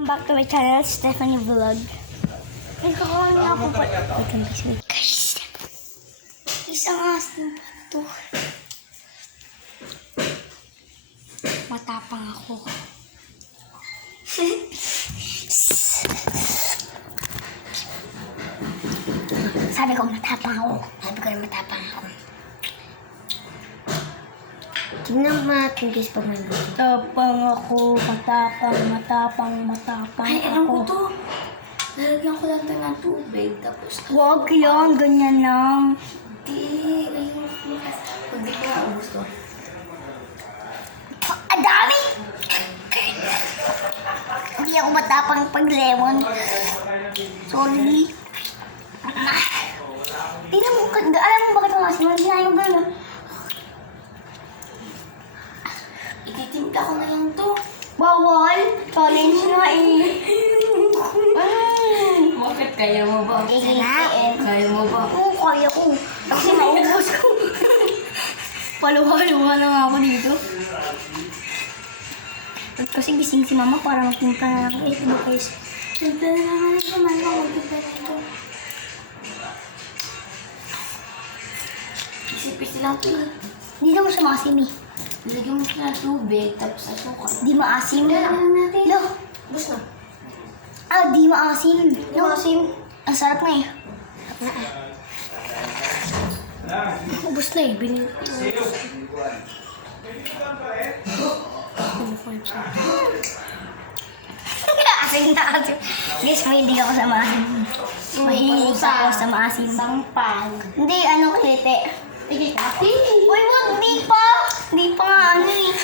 Welcome back to my channel, Stephanie Vlog. Nagkakaroon nga po po. Wait. Guys, isang asin pa to. Matapang ako. Sabi ko matapang ako. Sabi ko na matapang ako. Tignan natin guys pag may gusto. Matapang ako, matapang Ay, alam ko ako. to. Lalagyan ko lang ng tubig. Tapos, Huwag yun, ganyan lang. hindi. Ayun. Pag di ko na ubus to. Ang dami! Hindi ako matapang pag lemon. Sorry. Tingnan mo, alam mo bakit ang asin? Hindi na yung gano'n. Ititimpla ko na lang to. Bawal! Challenge na eh. Bakit? Kaya mo ba? Kaya mo ba? Oo, kaya ko. Kasi naubos ko. Paluha-luha na nga ako dito. At kasi gising si mama para magpunta na lang. Eh, diba guys? Timpla na naman ito. Mano ako timpla nito. Isip-isip lang to eh. Hindi naman siya maasim eh. Lagyan mo siya ng tubig. Tapos asukal. Di maasim. Lalagyan natin. Lo, Ubus na. di maasim. Di maasim. Ang sarap na eh. Ubus na eh. Bilhin ko. Asin na kasi. Guys, mahilig ako sa maasim. Mahilig ako sa maasim. Sampag. Hindi, ano kilite. Uy, wag, di pa. Di pa nga, ano eh.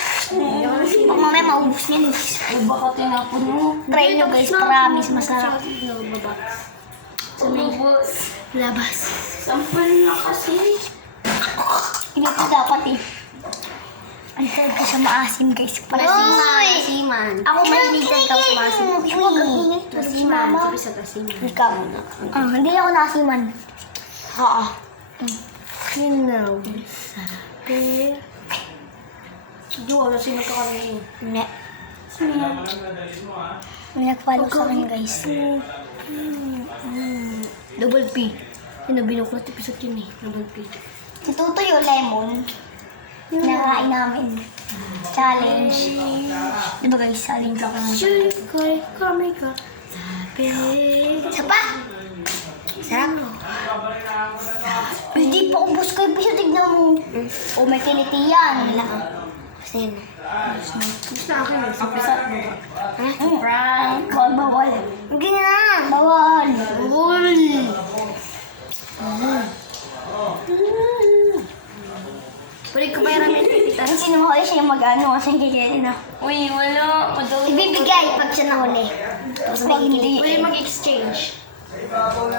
Pag mamaya maubos niyan. Ay, baka tinapon mo. Try nyo guys, promise, masarap. Sa lubos. Labas. Sampal na kasi. Dito dapat eh. Ang sarap ko sa maasim guys. Tasiman. Ako mahilig ka sa maasim. Huwag ang ingit. Tasiman. Sabi sa tasiman. Ikaw. Hindi ako nasiman. Ha. You know. Okay. Hindi wala sino ka kami. Hindi. May nag-follow sa akin guys. Double P. Sinabi ko na episode yun eh. Double P. Si Tutoy o Lemon. Nakain namin. Challenge. Diba guys, challenge ako naman. Sure, kami ka. Sabi. Isa pa. Sarap. Hindi pa ubos ko yung piso. Tignan mo. O may kiliti yan. Wala ka. Kasi yun. Gusto akin eh. Prank. Bawal. Hindi na. Bawal. Pwede ko pa yung Ang sino mo kayo siya yung mag-ano kasi hindi kaya na. Uy, wala. Ibibigay pag siya nahuli. Tapos pag hindi. Pwede mag-exchange.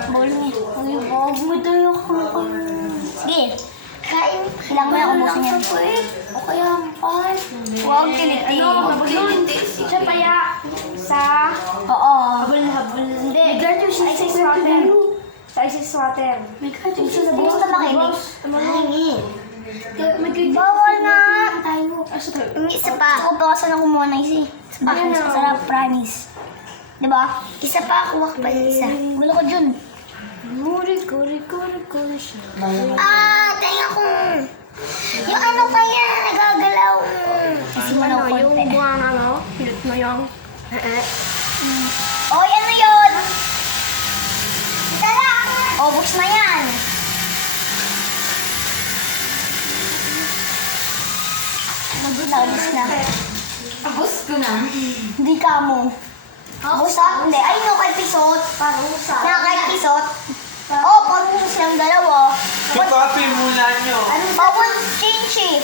Bawal niya. Uy, wag mo tayo ako. Sige. Kain. Kailangan mo na ubusin yan. O kaya, ay. Huwag kiliti. Siya paya. Sa... Oo. Habol. Hindi. Bigyan yung sa ice water. Sa ice water. Bigyan yung sa Gusto ka makinig? Bawal na. Tayo. Yung isa pa. Ako pa kasi na kumuha ng isa. Isa pa. Mas masarap, promise. Diba? Isa pa. Kuha ka pa yung isa. Gulo ko dyan. Kuri siya. Tenga ko. Yung ano kaya nagagalaw. Kasi mo ng konti. Yung buwang ano? Pilit mo yung... Oy, ano yun? Tara! Obos na yan. Nagulabos na. Abos ko na. Hindi ka mo. Busa? Hindi. Ay, no, kay Pisot. Parusa. Na kay Pisot. Oo, parusa silang dalawa. Ikapi muna nyo. Bawal change eh.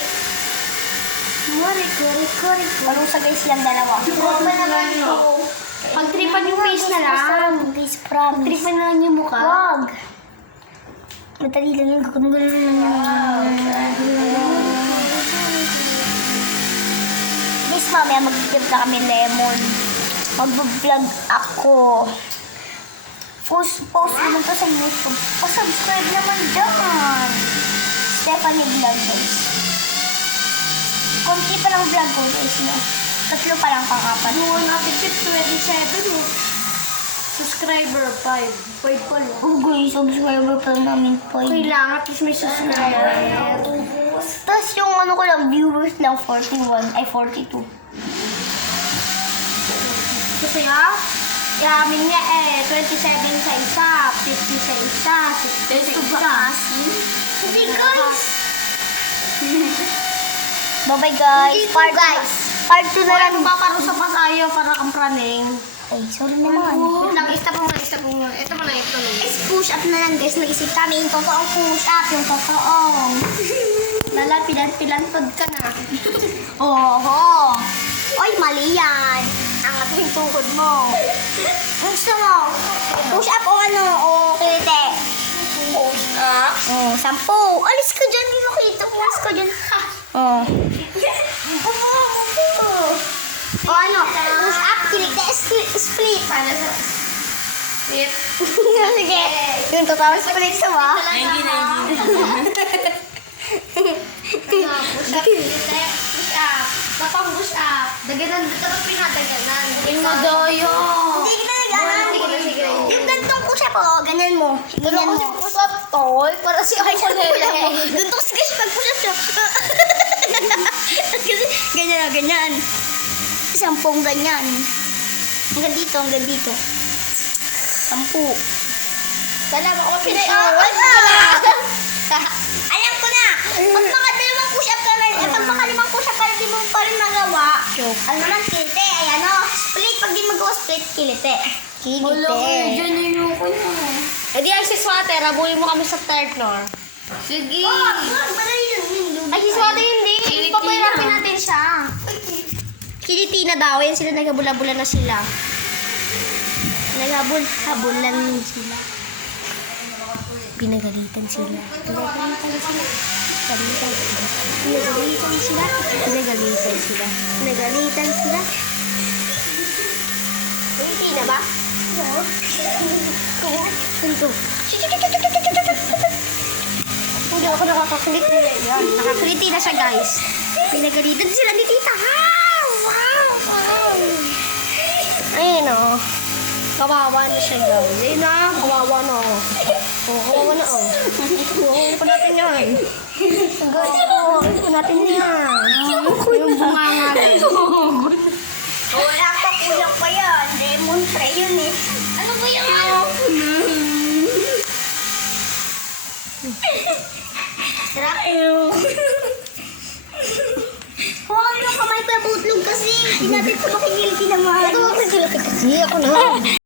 Kuri. Parusa guys silang dalawa. Huwag ba naman ito? Pag-tripan yung face na lang. Guys, promise. Tripan na lang yung mukha. Wag. Madali lang yung gagawin lang yan. Guys, mamaya mag-give na kami lemon. Mag-vlog ako. Post naman to sa YouTube. Pa-subscribe naman dyan. Stephanie Vlog guys. Konti pa lang vlog ko guys. No? Tatlo pa lang pang-apat. Yung natin 27 eh. Subscriber 5. 5 pa lang. Oh guys, subscriber pa lang namin po. Kailangan at least may subscriber. Tapos yung ano ko lang, viewers lang 41, ay 42. Kasi yamin niya 27 sa isa, 50 sa isa, 60 sa isa. Hindi guys! Bye-bye guys. Part 2 na lang. Paparusa pa tayo para kang praning. Ay, sorry naman. Lang, stop mo. Ito mo na. Guys, push up na lang guys. Nag-isip kami yung totoong push up. Yung totoong. Lala, pilan-pad ka na. Oo. Oy, mali yan. Angat mo yung tuhod mo. Ang gusto mo? Push up o ano? O kilite? Push up. 10. Alis ka dyan. Hindi makita. Alis ka dyan. Oo. O ano? Push up, kilite, split. Para sa split. Sige. Yung totoong split sa ba? Hindi. Push up, push up. Tapang push up. Daganan, tapos pinadaganan. Yung madoyo. Hindi kita nag-alam. Sige. Yung gantong push up, o, ganyan mo. Ganyan mo. push up, toy. Para si Ay, ganito kasi guys, pag push up siya. Kasi ganyan. 10 ganyan. Hanggang dito. 10. Salamat ako Pinay, alam ko na. Pag mga 2 push up ka na, pag mga 5 push up ka na, di mo pa rin magawa. Ano naman, kilite. Ay ano, split. Pag di magawa split, kilite. Dyan yung ko na. Eh di ay si Swatter, habulin mo kami sa third floor. Sige. Madali yun. Ay si Swatter hindi. Papahirapin natin siya. Kilitina daw, yan sila naghabula-bula na sila. Naghabul-habulan sila. Pinagalitan sila. Pinagalitan sila. Kilitina ba? Oo. Ganito. Hindi ako nakakakulit na yan. Nakakuliti na siya, guys. Pinagalitan sila ni Tita. Wow! Ayun, oh. Kawawa na siya, guys. Ayun na, kawawa na, oh. Oh, kawawa na, oh. Kuhain pa natin yan. Guys, kuhain pa natin yan. Yung bunga nga. Wala pa, kulang pa yan. Lemon tray yun eh. Ano ba yan? Sarap. Huwag mo kamay pa butlog kasi. Hindi natin ito makikiliti naman. Ito, kasi ako na.